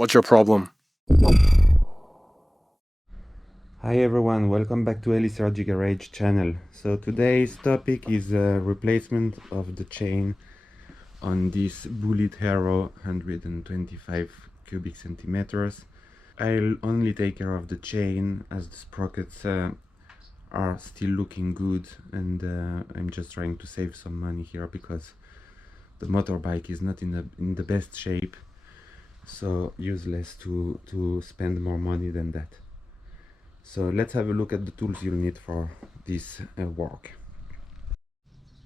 What's your problem? Hi everyone, welcome back to Sergi Garage channel. So today's topic is replacement of the chain on this Bullit Hero 125 cubic centimeters. I'll only take care of the chain as the sprockets are still looking good, and I'm just trying to save some money here because the motorbike is not in the best shape, so useless to spend more money than that. So let's have a look at the tools you'll need for this work.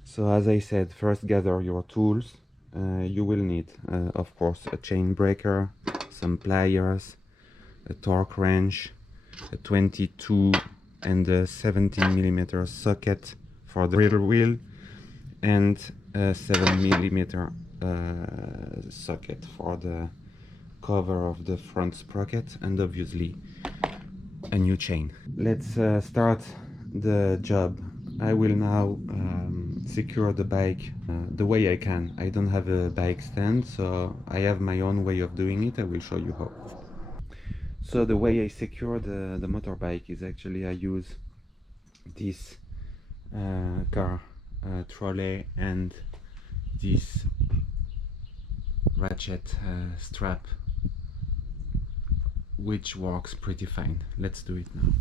So as I said, first gather your tools. You will need, of course, a chain breaker, some pliers, a torque wrench, a 22 and a 17mm socket for the rear wheel, and a 7mm socket for the cover of the front sprocket, and obviously a new chain. Let's start the job. I will now secure the bike the way I can. I don't have a bike stand, so I have my own way of doing it. I will show you how. So the way I secure the motorbike is actually I use this car trolley and this ratchet strap, which works pretty fine. Let's do it now.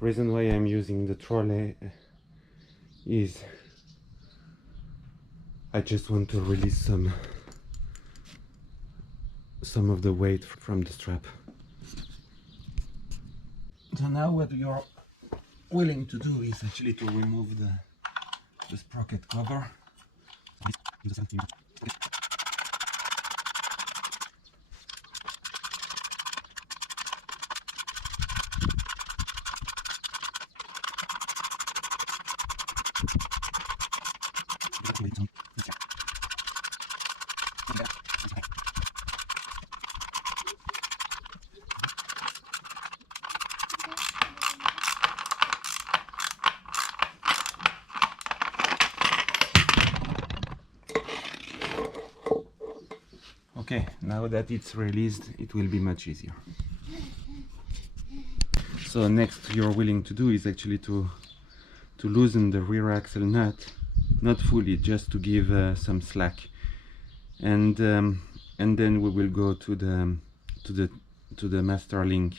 Reason why I'm using the trolley is I just want to release some of the weight from the strap. So now what you're willing to do is actually to remove the sprocket cover. Okay, now that it's released, it will be much easier. So next you're willing to do is actually to loosen the rear axle nut, not fully, just to give some slack, and then we will go to the master link.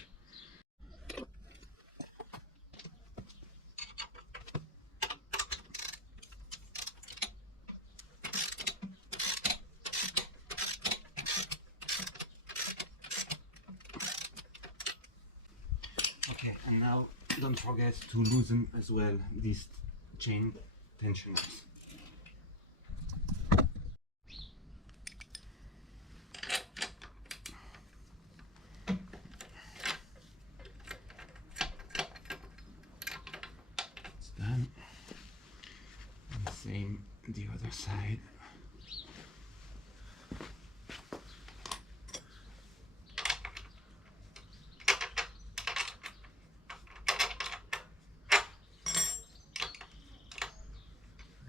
Okay, and now don't forget to loosen as well these chain tensioners. It's done. And same the other side.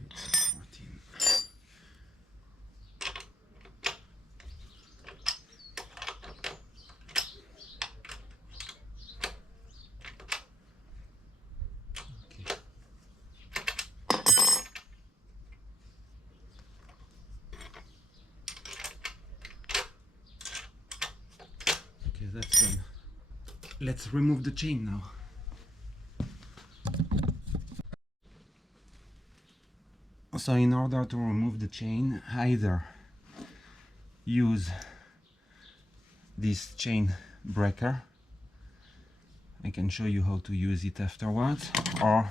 It's 14. Okay, that's done. let's remove the chain now. So in order to remove the chain, either use this chain breaker, I can show you how to use it afterwards, or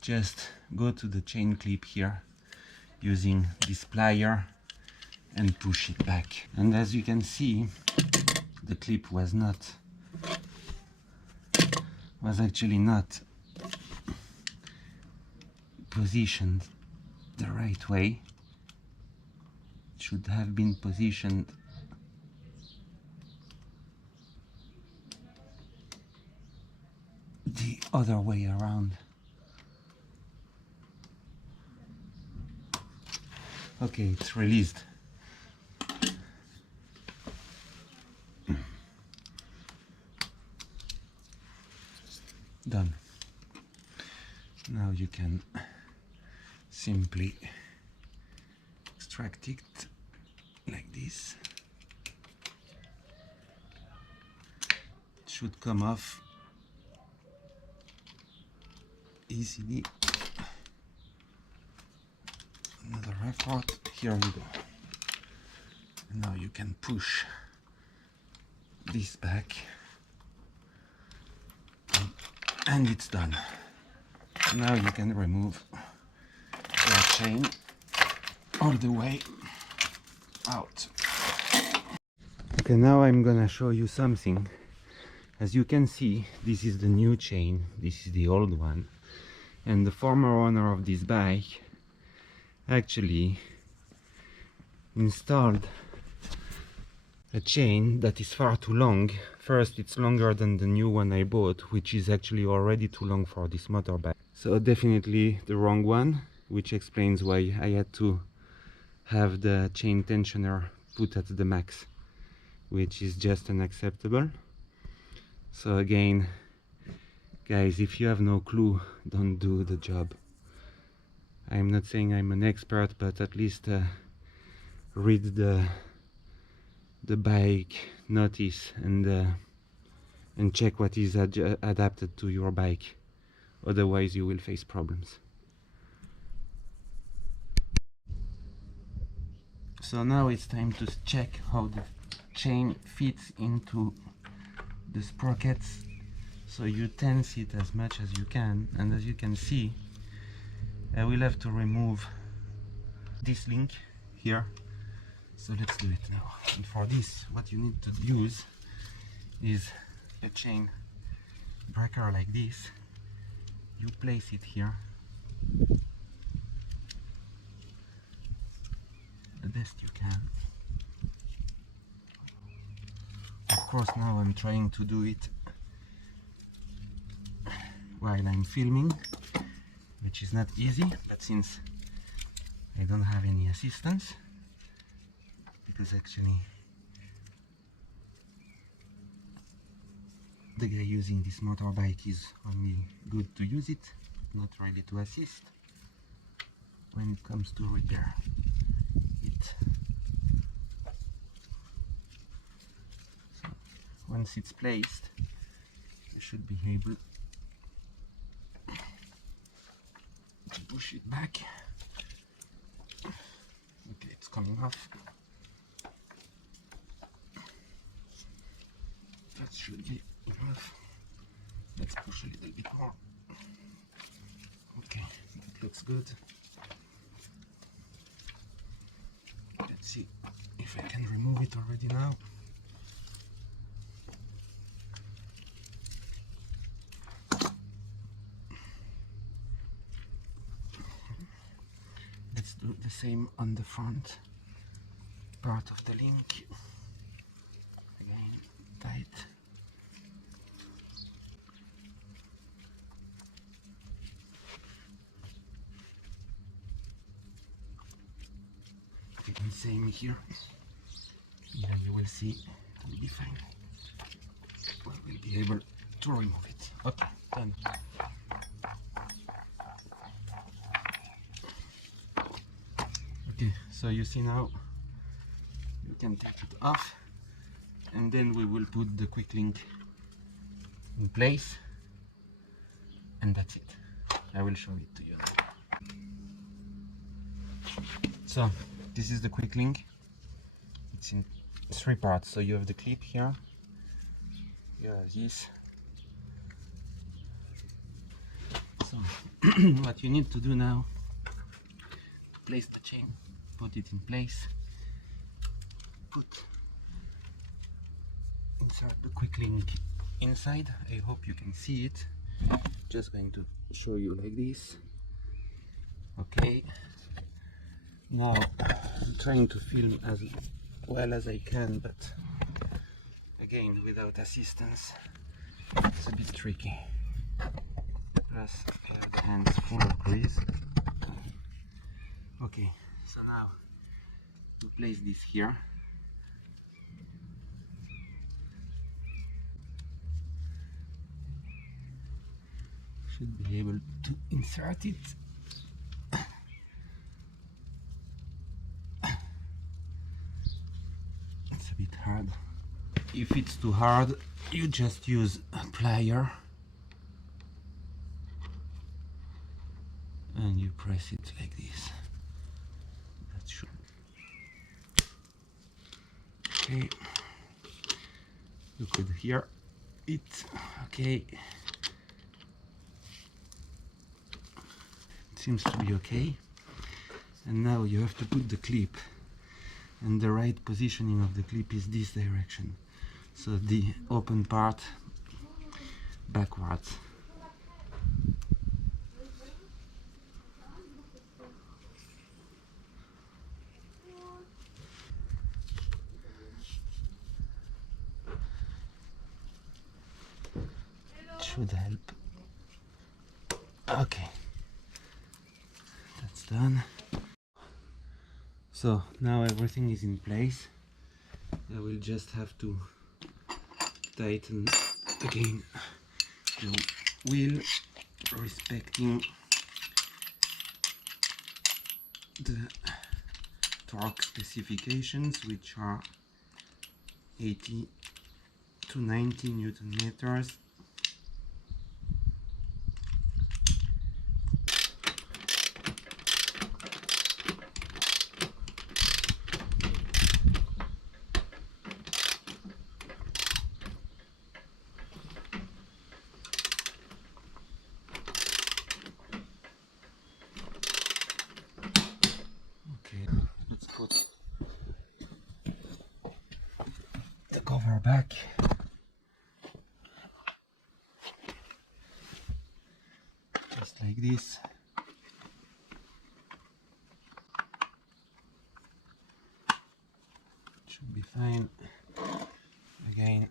just go to the chain clip here using this plier and push it back. And as you can see, the clip was actually not positioned the right way. It should have been positioned the other way around. Okay, it's released. Done. Now you can simply extract it like this. It should come off easily. Another effort. Here we go. And now you can push this back, and it's done. Now you can remove your chain all the way out. Okay, now I'm gonna show you something. As you can see, this is the new chain, this is the old one, and the former owner of this bike actually installed a chain that is far too long. First, it's longer than the new one I bought, which is actually already too long for this motorbike. So definitely the wrong one, which explains why I had to have the chain tensioner put at the max, which is just unacceptable. So again, guys, if you have no clue, don't do the job. I'm not saying I'm an expert, but at least read the bike notice and check what is adapted to your bike. Otherwise you will face problems. So now it's time to check how the chain fits into the sprockets. So you tense it as much as you can, and as you can see, I will have to remove this link here. So let's do it now. And for this, what you need to use is a chain breaker like this. You place it here the best you can. Of course, now I'm trying to do it while I'm filming, which is not easy, but since I don't have any assistance, because actually the guy using this motorbike is only good to use it, not really to assist when it comes to repair it. So once it's placed, you should be able to push it back. Okay, it's coming off. That should be enough. Let's push a little bit more. Okay, that looks good. Let's see if I can remove it already now. Let's do the same on the front part of the link. Again, tight. And same here. Yeah, you will see it will be fine. We'll be able to remove it. Okay, done. Okay, so you see now you can take it off, and then we will put the quick link in place, and that's it. I will show it to you now. So this is the quick link. It's in 3 parts. So you have the clip here, you have this. So what you need to do now, place the chain, put it in place, insert the quick link inside. I hope you can see it. Just going to show you like this. Okay, now I'm trying to film as well as I can, but again without assistance it's a bit tricky. Plus I have the hands full of grease. Okay, so now to place this here, should be able to insert it. It's a bit hard. If it's too hard, you just use a plier and you press it like this. That should. Okay, you could hear it. Okay, it seems to be okay. And now you have to put the clip, and the right positioning of the clip is this direction, so the open part backwards. It should help. Okay, that's done. So now everything is in place. I will just have to tighten again the wheel, respecting the torque specifications, which are 80 to 90 Newton meters. Let's put the cover back. Just like this. Should be fine. Again.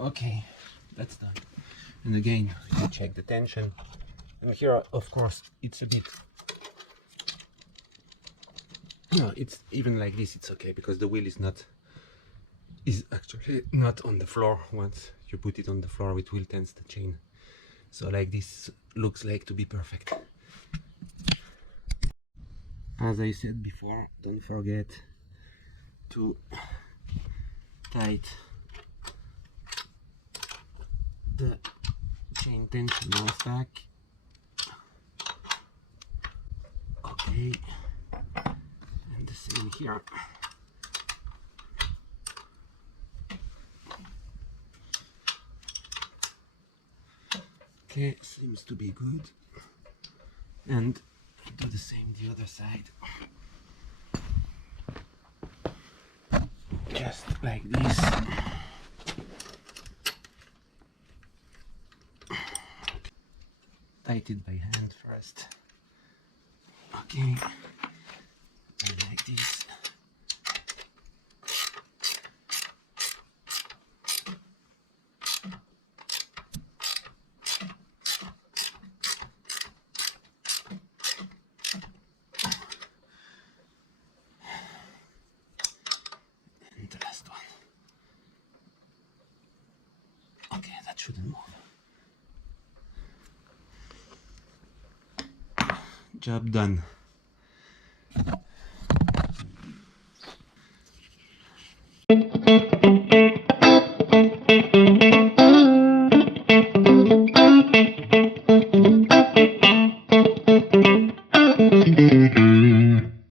Okay, that's done. And again, you check the tension. And here, of course, it's a bit. No, it's even like this. It's okay because the wheel is actually not on the floor. Once you put it on the floor, it will tense the chain. So like this looks like to be perfect. As I said before, don't forget to tighten the chain tension back. Okay, and the same here. Okay, seems to be good. And do the same the other side. Just like this. Tighten it by hand first. Okay. And like this. Job done.